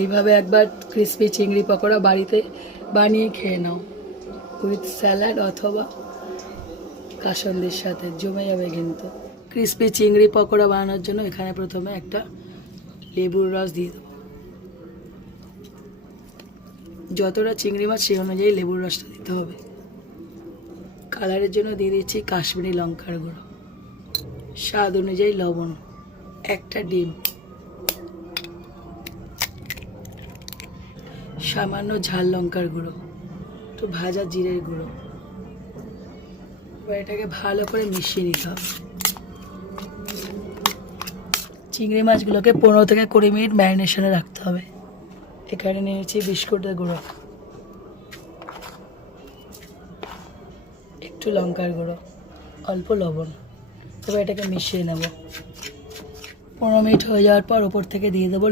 এইভাবে একবার ক্রিসপি চিংড়ি পকোড়া বাড়িতে বানিয়ে খেয়ে নাও, উইথ স্যালাড অথবা কাসন্দির সাথে জমে যাবে কিন্তু। ক্রিসপি চিংড়ি পকোড়া বানানোর জন্য এখানে প্রথমে একটা লেবুর রস দিয়ে দেবো। যতটা চিংড়ি মাছ সেই অনুযায়ী লেবুর রসটা দিতে হবে। কালারের জন্য দিয়ে দিচ্ছি কাশ্মীরি লঙ্কার গুঁড়ো, স্বাদ অনুযায়ী লবণ, একটা ডিম, সামান্য ঝাল লঙ্কার গুঁড়ো, একটু ভাজা জিরের গুঁড়ো। এবার এটাকে ভালো করে মিশিয়ে নিতে হবে। চিংড়ি মাছগুলোকে 15 থেকে 20 মিনিট ম্যারিনেশনে রাখতে হবে। এখানে নিয়েছি বিস্কুটের গুঁড়ো, একটু লঙ্কার গুঁড়ো, অল্প লবণ। তবে এটাকে মিশিয়ে নেব। 15 মিনিট হয়ে যাওয়ার পর ওপর থেকে দিয়ে দেবো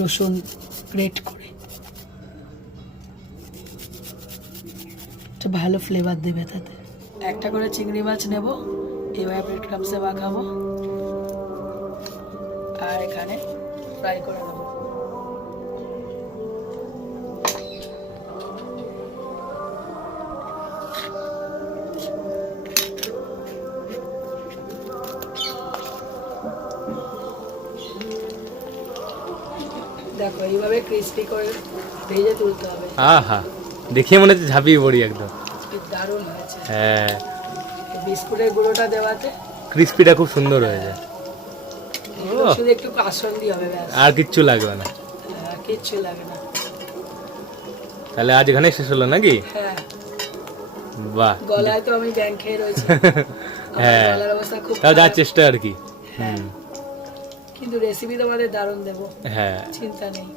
রসুন গ্রেট করে, একটা ভালো ফ্লেভার দেবে তাতে। একটা করে চিংড়ি মাছ নেব, এবার ব্রেড ক্রাম্বসে মাখাবো আর এখানে ফ্রাই করে দেবো। দেখো এইভাবে ক্রিস্পি করে ভেজে তুলতে হবে। আহা, দেখে মনে হচ্ছে ঝাঁপিয়ে পড়ি একদম। দারুণ হয়েছে। হ্যাঁ, বিস্কুটের গুঁড়োটা দেওয়াতে ক্রিস্পিটা খুব সুন্দর হয়েছে। শুধু একটু কাসন্দি হবে ব্যাস, আর কিচ্ছু লাগবে না। কিচ্ছু লাগে না। তাহলে আজ এখানে শেষ হলো নাকি? হ্যাঁ, বাহ, গলায় তো আমি ব্যাং খেয়ে রয়েছি। হ্যাঁ, গলার অবস্থা খুব তাও যার খারাপ। চেষ্টা আর কি। হ্যাঁ, কিন্তু রেসিপি তোমাদের দারুণ দেবো, হ্যাঁ, চিন্তা নেই।